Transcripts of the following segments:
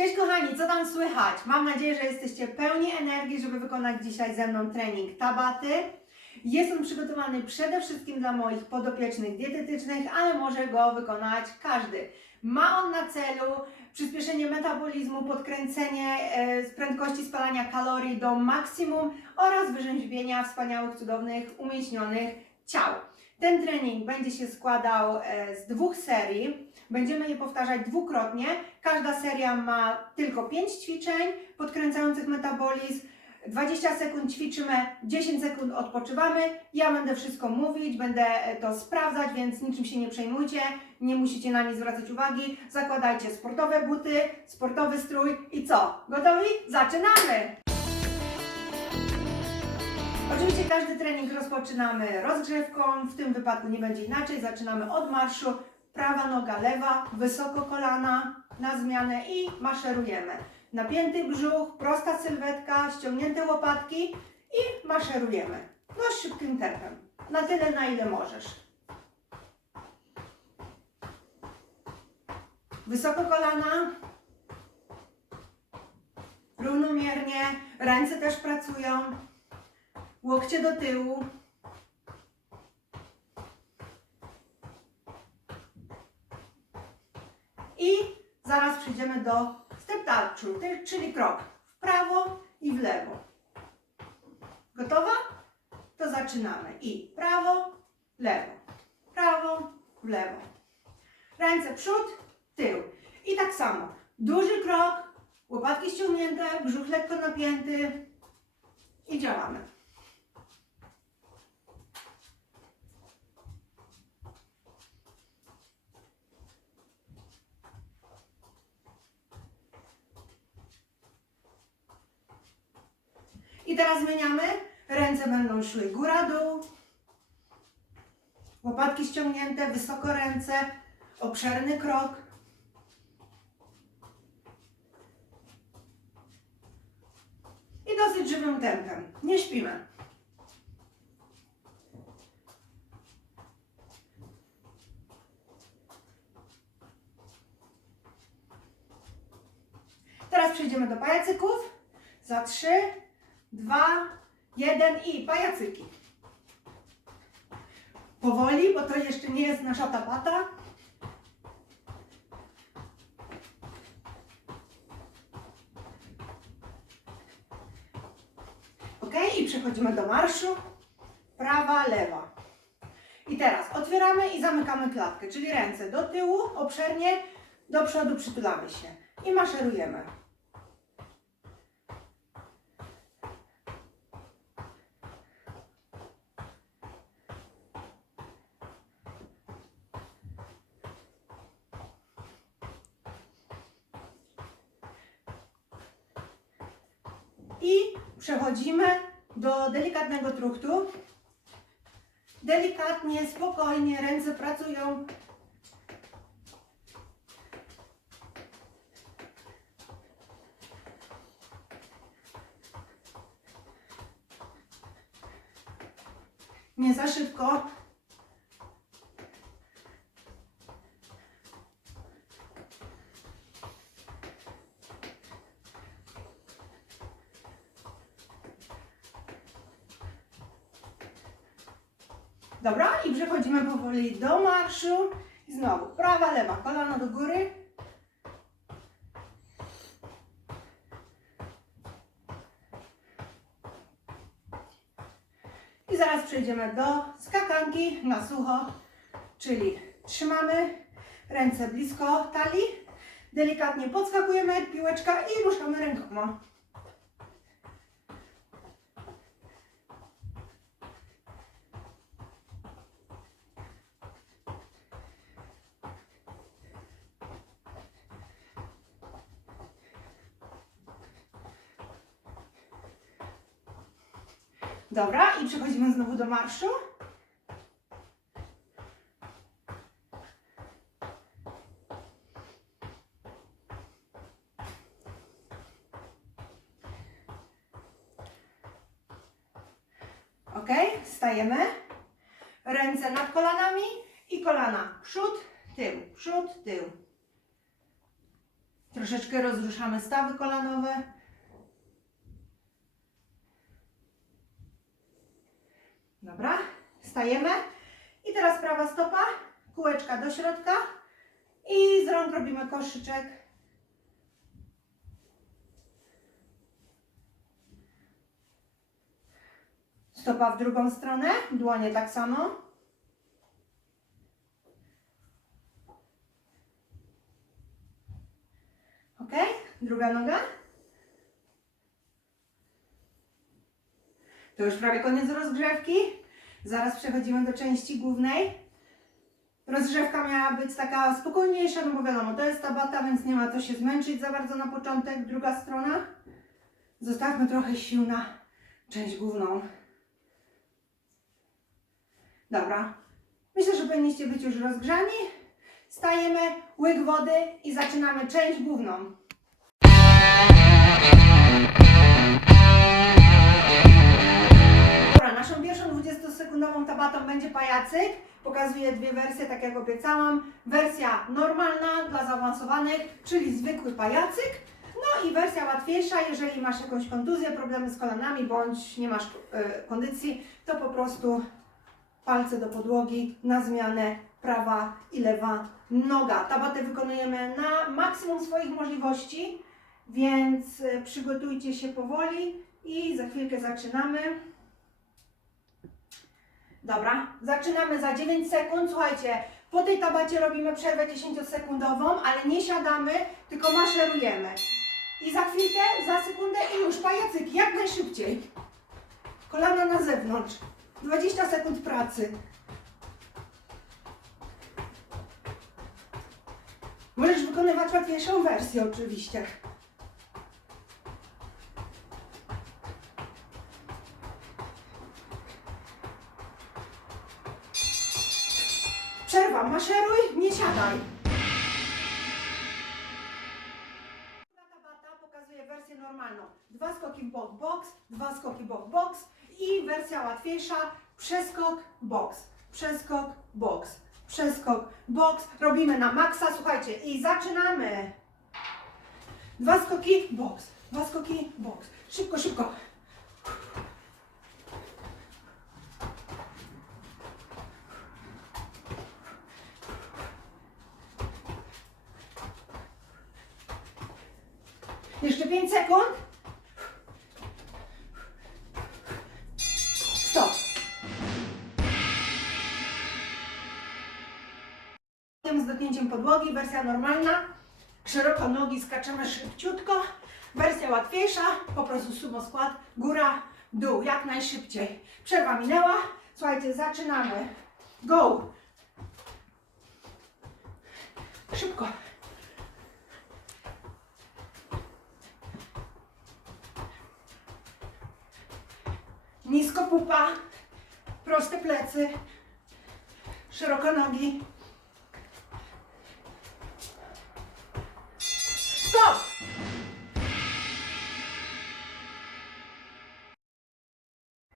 Cześć kochani, co tam słychać? Mam nadzieję, że jesteście pełni energii, żeby wykonać dzisiaj ze mną trening Tabaty. Jest on przygotowany przede wszystkim dla moich podopiecznych dietetycznych, ale może go wykonać każdy. Ma on na celu przyspieszenie metabolizmu, podkręcenie e, prędkości spalania kalorii do maksimum oraz wyrzeźbienia wspaniałych, cudownych, umięśnionych ciał. Ten trening będzie się składał e, z dwóch serii. Będziemy je powtarzać dwukrotnie. Każda seria ma tylko 5 ćwiczeń podkręcających metabolizm. 20 sekund ćwiczymy, 10 sekund odpoczywamy. Ja będę wszystko mówić, będę e, to sprawdzać, więc niczym się nie przejmujcie. Nie musicie na nic zwracać uwagi. Zakładajcie sportowe buty, sportowy strój i co? Gotowi? Zaczynamy! Każdy trening rozpoczynamy rozgrzewką, w tym wypadku nie będzie inaczej. Zaczynamy od marszu, prawa noga, lewa, wysoko kolana na zmianę i maszerujemy. Napięty brzuch, prosta sylwetka, ściągnięte łopatki i maszerujemy. No szybkim tempem, na tyle na ile możesz. Wysoko kolana, równomiernie, ręce też pracują. Łokcie do tyłu. I zaraz przejdziemy do step touchu, czyli krok w prawo i w lewo. Gotowa? To zaczynamy. I prawo, lewo, prawo, w lewo. Ręce przód, tył. I tak samo. Duży krok, łopatki ściągnięte, brzuch lekko napięty i działamy. I teraz zmieniamy. Ręce będą szły góra-dół. Łopatki ściągnięte, wysoko ręce. Obszerny krok. I dosyć żywym tempem. Nie śpimy. Teraz przejdziemy do pajacyków. Za trzy, dwa, jeden i pajacyki. Powoli, bo to jeszcze nie jest nasza tapata. Ok, i przechodzimy do marszu. Prawa, lewa. I teraz otwieramy i zamykamy klatkę, czyli ręce do tyłu, obszernie, do przodu przytulamy się i maszerujemy. I przechodzimy do delikatnego truchtu. Delikatnie, spokojnie, ręce pracują. Nie za szybko. Dobra, i powoli do marszu. I znowu prawa, lewa, kolano do góry. I zaraz przejdziemy do skakanki na sucho, czyli trzymamy ręce blisko talii, delikatnie podskakujemy piłeczka i ruszamy rękoma. Dobra, i przechodzimy znowu do marszu. Ok, stajemy. Ręce nad kolanami i kolana przód, tył, przód, tył. Troszeczkę rozruszamy stawy kolanowe. Dobra, stajemy. I teraz prawa stopa, kółeczka do środka i z rąk robimy koszyczek. Stopa w drugą stronę, dłonie tak samo. Ok, druga noga. To już prawie koniec rozgrzewki. Zaraz przechodzimy do części głównej. Rozgrzewka miała być taka spokojniejsza, no bo wiadomo, to jest tabata, więc nie ma co się zmęczyć za bardzo na początek. Druga strona. Zostawmy trochę sił na część główną. Dobra. Myślę, że powinniście być już rozgrzani. Stajemy, łyk wody i zaczynamy część główną. 20-sekundową tabatą będzie pajacyk. Pokazuję dwie wersje, tak jak obiecałam. Wersja normalna dla zaawansowanych, czyli zwykły pajacyk. No i wersja łatwiejsza, jeżeli masz jakąś kontuzję, problemy z kolanami, bądź nie masz e, kondycji, to po prostu palce do podłogi na zmianę prawa i lewa noga. Tabatę wykonujemy na maksimum swoich możliwości, więc e, przygotujcie się powoli i za chwilkę zaczynamy. Dobra, zaczynamy za 9 sekund. Słuchajcie, po tej tabacie robimy przerwę 10-sekundową, ale nie siadamy, tylko maszerujemy. I za chwilkę, za sekundę i już pajacyk, jak najszybciej. Kolana na zewnątrz. 20 sekund pracy. Możesz wykonywać łatwiejszą wersję oczywiście. Skoki bok, box, dwa skoki bok, box i wersja łatwiejsza, przeskok, box, przeskok, box, przeskok, box. Robimy na maksa, słuchajcie, i zaczynamy. Dwa skoki, box, dwa skoki, box. Szybko, szybko. Normalna. Szeroko nogi skaczemy szybciutko. Wersja łatwiejsza, po prostu sumo skład, góra, dół, jak najszybciej. Przerwa minęła. Słuchajcie, zaczynamy. Go! Szybko. Nisko pupa, proste plecy, szeroko nogi. Stop!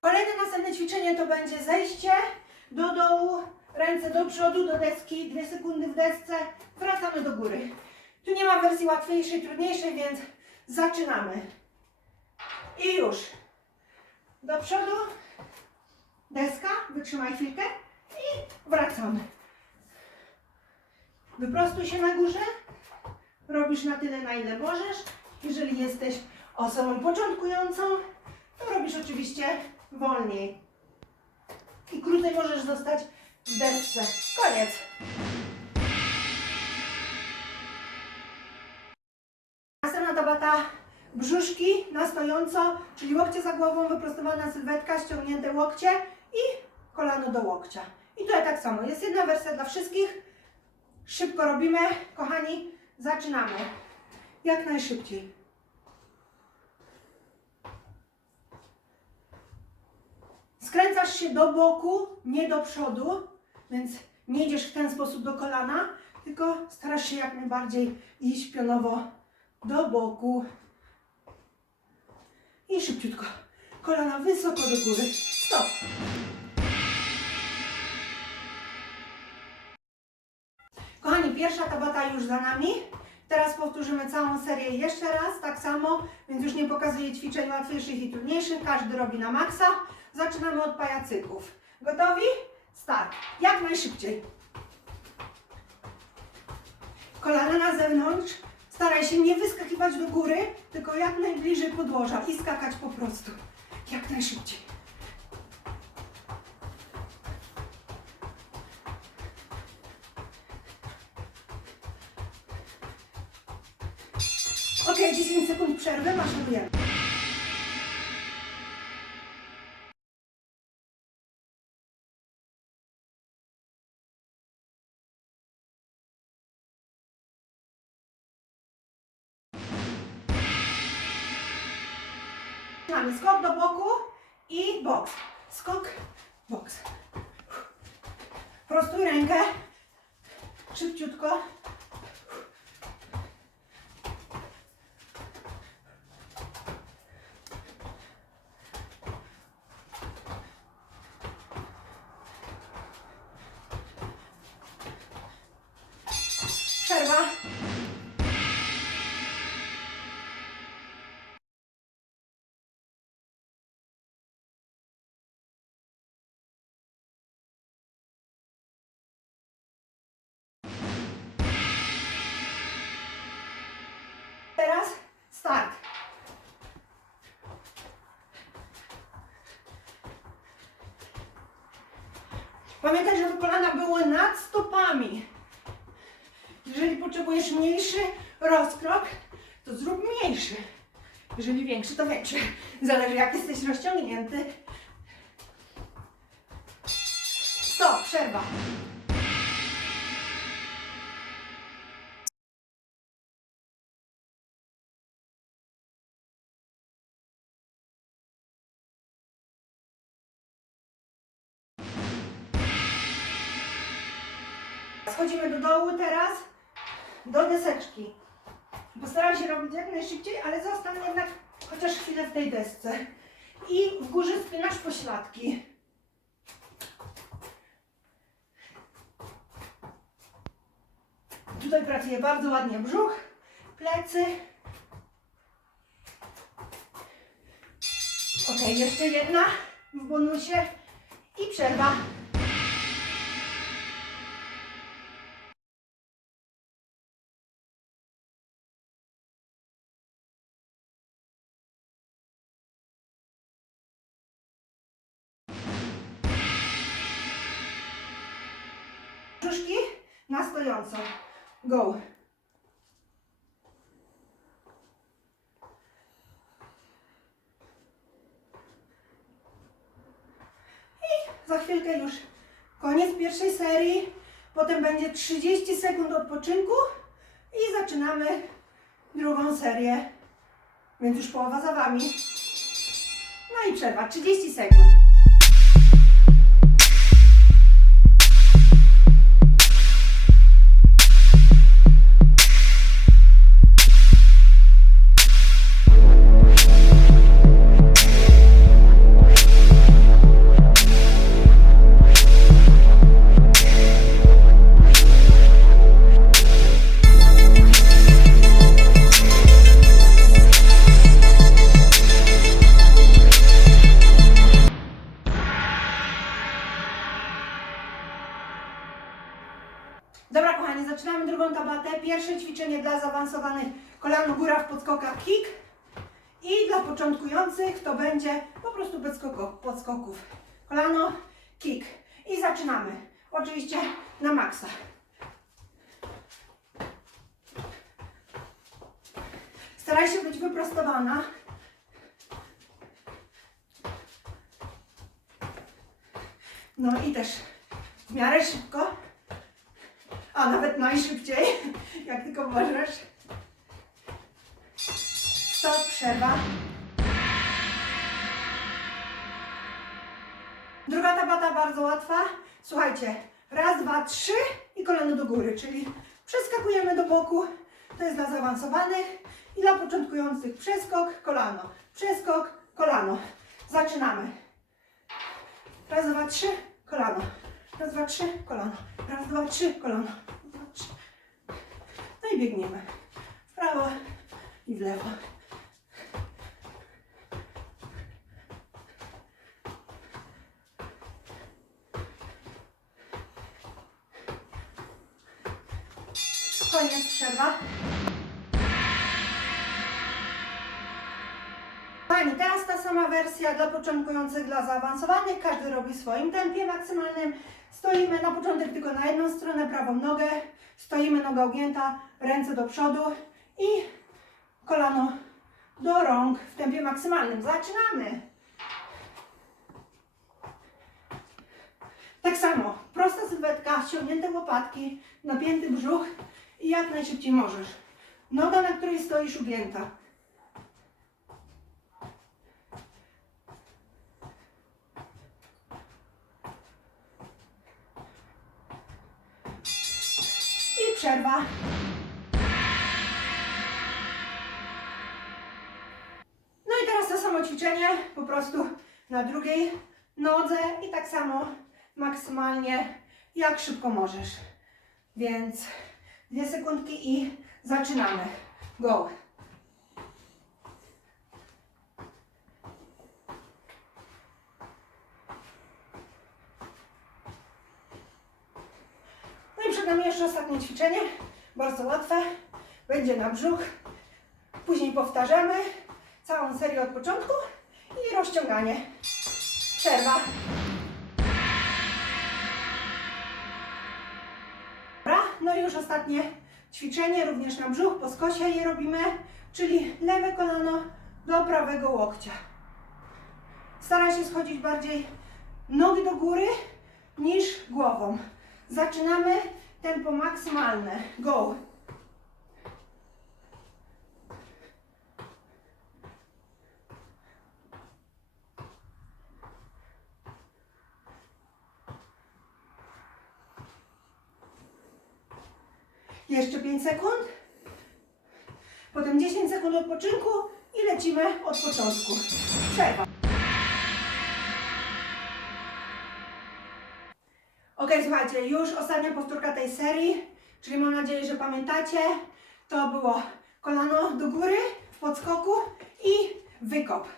Kolejne następne ćwiczenie to będzie zejście do dołu, ręce do przodu, do deski, dwie sekundy w desce, wracamy do góry. Tu nie ma wersji łatwiejszej, trudniejszej, więc zaczynamy. I już. Do przodu, deska, wytrzymaj chwilkę i wracamy. Wyprostuj się na górze, robisz na tyle, na ile możesz. Jeżeli jesteś osobą początkującą, to robisz oczywiście wolniej. I krócej możesz zostać w desce. Koniec. Następna tabata brzuszki na stojąco, czyli łokcie za głową, wyprostowana sylwetka, ściągnięte łokcie i kolano do łokcia. I tutaj tak samo. Jest jedna wersja dla wszystkich. Szybko robimy. Kochani, zaczynamy. Jak najszybciej. Skręcasz się do boku, nie do przodu, więc nie idziesz w ten sposób do kolana, tylko starasz się jak najbardziej iść pionowo do boku. I szybciutko. Kolana wysoko do góry. Stop. Pierwsza tabata już za nami. Teraz powtórzymy całą serię jeszcze raz, tak samo, więc już nie pokazuję ćwiczeń łatwiejszych i trudniejszych, każdy robi na maksa. Zaczynamy od pajacyków. Gotowi? Start. Jak najszybciej. Kolana na zewnątrz. Staraj się nie wyskakiwać do góry, tylko jak najbliżej podłoża i skakać po prostu. Jak najszybciej. Mamy skok do boku i boks. Skok, boks. Prostuj rękę. Szybciutko. Pamiętaj, żeby kolana były nad stopami. Jeżeli potrzebujesz mniejszy rozkrok, to zrób mniejszy. Jeżeli większy, to większy. Zależy jak jesteś rozciągnięty. Stop, przerwa. Teraz, do deseczki. Postaram się robić jak najszybciej, ale zostań jednak chociaż chwilę w tej desce. I w górze spinasz pośladki. Tutaj pracuje bardzo ładnie brzuch, plecy. Ok, jeszcze jedna w bonusie i przerwa. Stojąco. Go. I za chwilkę już koniec pierwszej serii. Potem będzie 30 sekund odpoczynku i zaczynamy drugą serię. Więc już połowa za Wami. No i przerwa. 30 sekund. Pierwsze ćwiczenie dla zaawansowanych kolano góra w podskokach kick. I dla początkujących to będzie po prostu bez podskoków. Kolano, kick. I zaczynamy. Oczywiście na maksa. Staraj się być wyprostowana. No i też w miarę szybko a nawet najszybciej, jak tylko możesz. Stop, przerwa. Druga tabata bardzo łatwa. Słuchajcie, raz, dwa, trzy i kolano do góry, czyli przeskakujemy do boku. To jest dla zaawansowanych i dla początkujących przeskok, kolano, przeskok, kolano. Zaczynamy. Raz, dwa, trzy, kolano. Raz, dwa, trzy, kolano. Raz, dwa, trzy, kolano. No i biegniemy. w prawo i w lewo. Koniec, przerwa. Pani, teraz ta sama wersja dla początkujących, dla zaawansowanych. Każdy robi w swoim tempie maksymalnym. Stoimy na początek tylko na jedną stronę, prawą nogę. Stoimy, noga ugięta, ręce do przodu i kolano do rąk w tempie maksymalnym. Zaczynamy. Tak samo, prosta sylwetka, ściągnięte łopatki, napięty brzuch i jak najszybciej możesz. Noga, na której stoisz, ugięta. Ćwiczenie, po prostu na drugiej nodze i tak samo maksymalnie jak szybko możesz. Więc dwie sekundki i zaczynamy. Go. No i przed nami jeszcze ostatnie ćwiczenie, bardzo łatwe. Będzie na brzuch. Później powtarzamy całą serię od początku rozciąganie. Przerwa. Dobra, no i już ostatnie ćwiczenie, również na brzuch, po skosie je robimy, czyli lewe kolano do prawego łokcia. Staraj się schodzić bardziej nogi do góry niż głową. Zaczynamy tempo maksymalne. Go! Jeszcze 5 sekund. Potem 10 sekund odpoczynku i lecimy od początku. Przerwa. Ok, słuchajcie, już ostatnia powtórka tej serii, czyli mam nadzieję, że pamiętacie. To było kolano do góry w podskoku i wykop.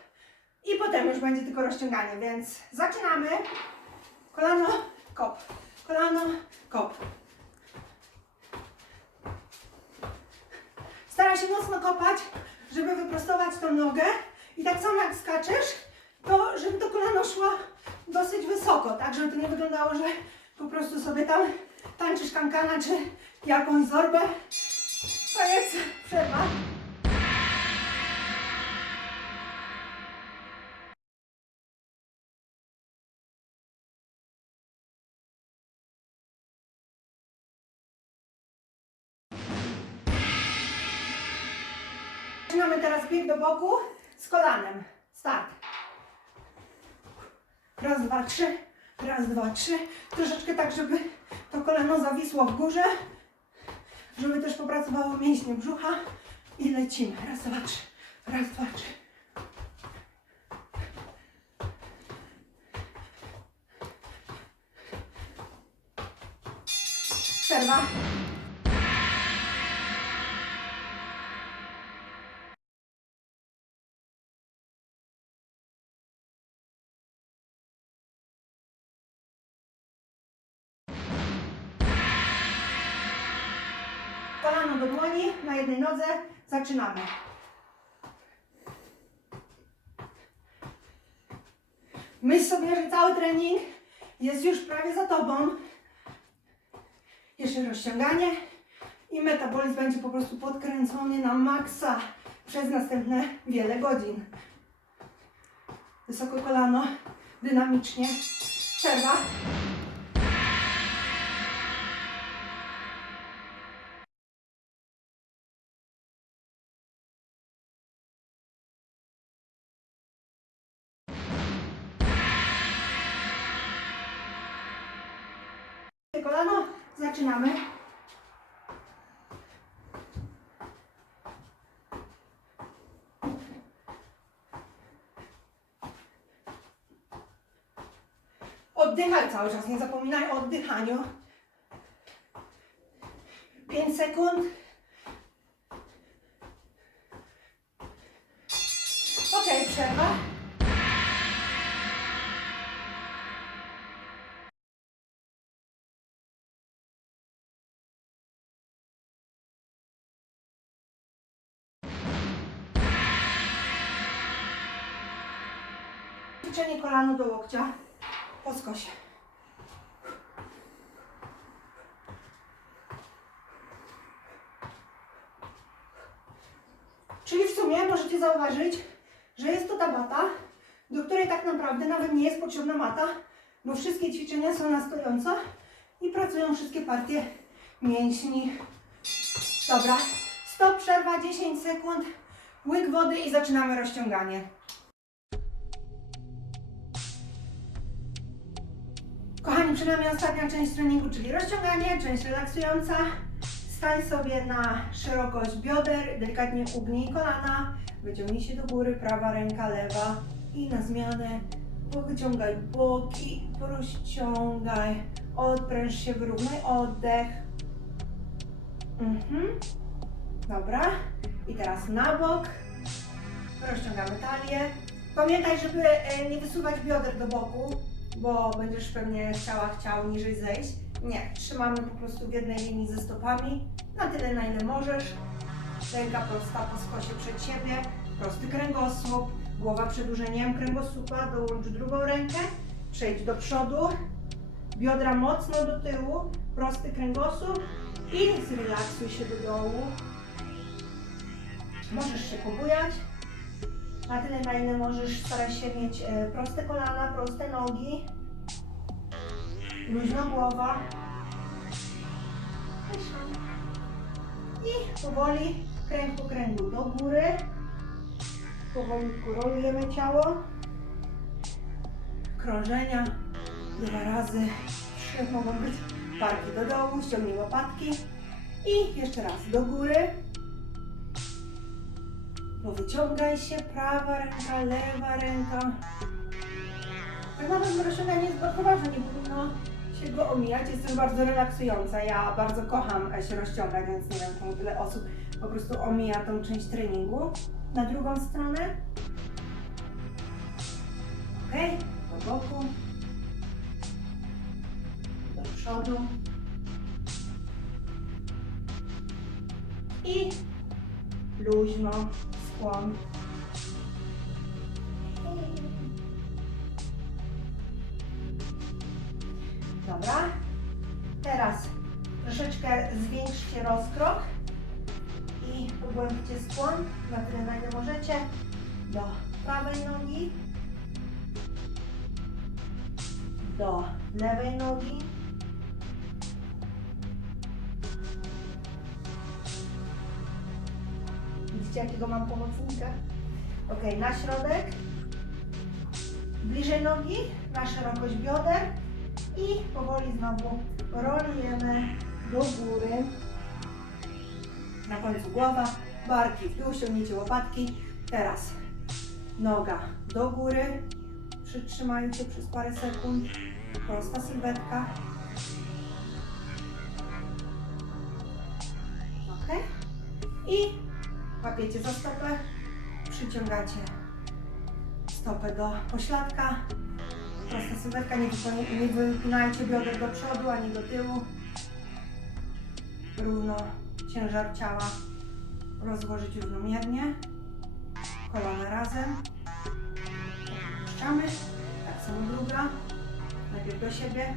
I potem już będzie tylko rozciąganie, więc zaczynamy. Kolano, kop. Kolano, kop. Staraj się mocno kopać, żeby wyprostować tą nogę. I tak samo jak skaczesz, to żeby to kolano szło dosyć wysoko, tak żeby to nie wyglądało, że po prostu sobie tam tańczysz kankana czy jakąś zorbę. Koniec, przerwa. Boku z kolanem. Start. Raz, dwa, trzy. Raz, dwa, trzy. Troszeczkę tak, żeby to kolano zawisło w górze. Żeby też popracowało mięśnie brzucha. I lecimy. Raz, dwa, trzy. Raz, dwa, trzy. Przerwa. Do dłoni na jednej nodze. Zaczynamy. Myśl sobie, że cały trening jest już prawie za tobą. Jeszcze rozciąganie i metabolizm będzie po prostu podkręcony na maksa przez następne wiele godzin. Wysoko kolano, dynamicznie. Przerwa. kolano. Zaczynamy. Oddychaj cały czas, nie zapominaj o oddychaniu. 5 sekund. Ok, przerwa. Ćwiczenie kolano do łokcia po skosie. Czyli w sumie możecie zauważyć, że jest to tabata, do której tak naprawdę nawet nie jest potrzebna mata, bo wszystkie ćwiczenia są na stojąco i pracują wszystkie partie mięśni. Dobra, stop, przerwa 10 sekund, łyk wody i zaczynamy rozciąganie. Przed nami ostatnia część treningu, czyli rozciąganie, część relaksująca. Stań sobie na szerokość bioder, delikatnie ugnij kolana, wyciągnij się do góry, prawa ręka, lewa i na zmianę powyciągaj boki, rozciągaj, odpręż się, wyrównaj oddech. Mhm. Dobra. I teraz na bok. Rozciągamy talię. Pamiętaj, żeby e, nie wysuwać bioder do boku, bo będziesz pewnie chciała, chciał niżej zejść. Nie, trzymamy po prostu w jednej linii ze stopami, na tyle na ile możesz. Ręka prosta po skosie przed siebie, prosty kręgosłup, głowa przedłużeniem kręgosłupa, dołącz drugą rękę, przejdź do przodu, biodra mocno do tyłu, prosty kręgosłup i zrelaksuj się do dołu. Możesz się pobujać, na tyle na ile możesz, staraj się mieć e, proste kolana, proste nogi, luźna głowa. I powoli kręg po kręgu do góry. Powolutku rolujemy ciało. Krążenia dwa razy, trzy mogą być. Barki do dołu, ściągnij łopatki. I jeszcze raz do góry. Powyciągaj się, prawa ręka, lewa ręka. Tak naprawdę rozciąganie jest bardzo ważne, nie powinno się go omijać. Jest bardzo relaksująca. Ja bardzo kocham się rozciągać, więc nie wiem czemu tyle osób po prostu omija tą część treningu. Na drugą stronę. Ok, do boku. Do przodu. I luźno, skłon. Dobra. Teraz troszeczkę zwiększcie rozkrok i pogłębcie skłon na tyle, na ile możecie do prawej nogi, do lewej nogi, Jakiego mam pomocnika? Ok, na środek, bliżej nogi, na szerokość bioder i powoli znowu rolujemy do góry. Na końcu głowa, barki w dół, ściągnijcie łopatki. Teraz noga do góry, przytrzymajcie przez parę sekund, prosta sylwetka. Ok. I łapiecie za stopę, przyciągacie stopę do pośladka. Prosta sylwetka, nie, nie wypinajcie bioder do przodu ani do tyłu. Równo ciężar ciała rozłożyć równomiernie. Kolana razem. Puszczamy. Tak samo druga. Najpierw do siebie.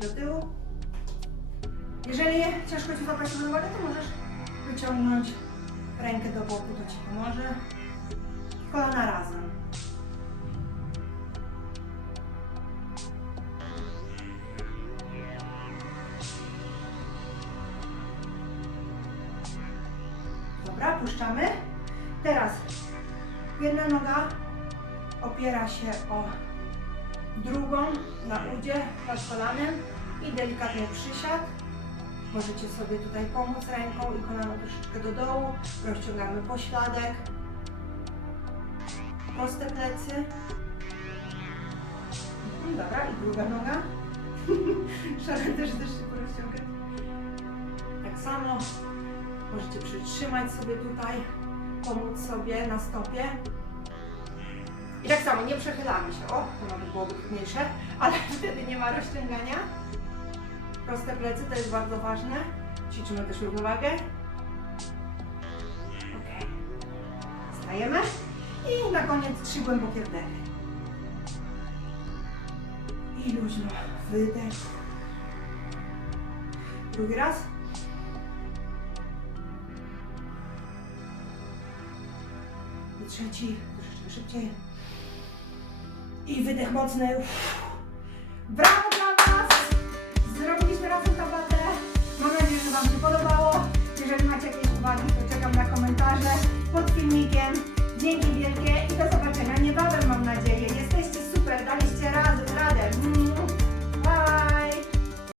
Do tyłu. Jeżeli ciężko Ci złapać równowagę, to możesz wyciągnąć rękę do boku, to Ci pomoże. Kolana razem. Dobra, puszczamy. Teraz jedna noga opiera się o drugą na udzie nad kolanem i delikatny przysiad. Możecie sobie tutaj pomóc ręką i kolano troszeczkę do dołu. Rozciągamy pośladek. Proste plecy. Mhm, Dobra, i druga noga. Szara też też się porozciągać. Tak samo. Możecie przytrzymać sobie tutaj, pomóc sobie na stopie. I tak samo, nie przechylamy się. O, to nawet byłoby trudniejsze, ale wtedy nie ma rozciągania. Proste plecy to jest bardzo ważne. Ćwiczymy też równowagę. Ok. Stajemy. I na koniec trzy głębokie wdechy. I luźno wydech. Drugi raz. I trzeci, troszeczkę szybciej. I wydech mocny. Uff. Brawo dla Was! Zrobiliśmy razem tabatę. Mam nadzieję, że Wam się podobało. Jeżeli macie jakieś uwagi, to czekam na komentarze pod filmikiem. Dzięki wielkie i do zobaczenia niebawem mam nadzieję. Jesteście super, daliście radę. radę.